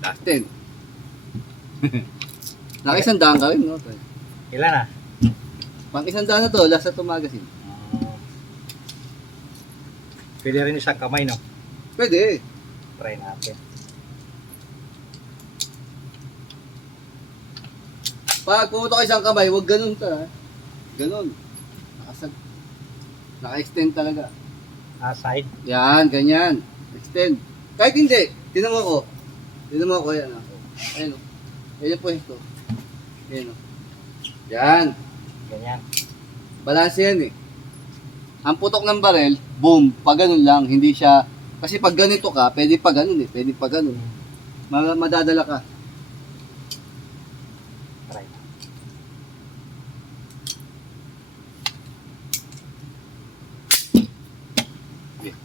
Last 10. Naka 100 ka rin, no? Ilan na? Pang 100 na to, last na to magazine. Pwede rin isang kamay, no? Pwede. Try natin. Pag pumunta ka isang kamay, huwag ganun ka. Ganun. Naka-extend talaga. Side. Yan, ganyan. Extend. Kahit hindi, tinan mo ko. Tinan mo ko yan. Ayun o. Ayun yung pwesto. Ayun o. Yan. Ganyan. Balanse yan eh. Ang putok ng barel, boom, pag ganun lang, hindi siya, kasi pag ganito ka, pwede pa ganun eh, pwede pa ganun. Madadala ka. Try. Okay.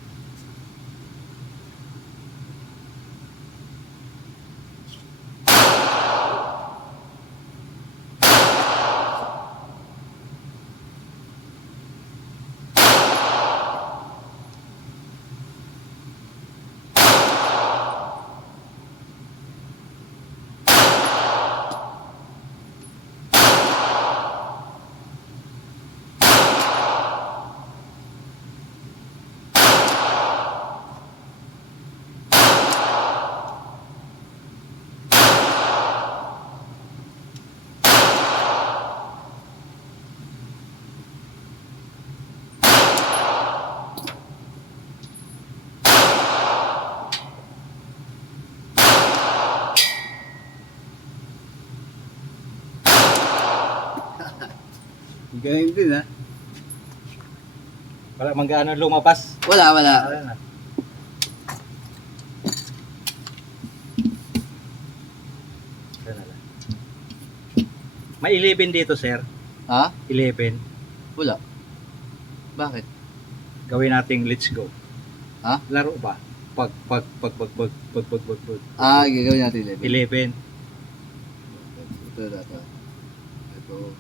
Ganyan din ha. Wala man gaano lumabas. Wala. Wala na. Wala na. May 11 dito, sir. Ha? 11. Wala. Bakit? Gawin nating let's go. Ha? Laro ba? Pag. Gagawin natin 11. 11. Ito. Ito.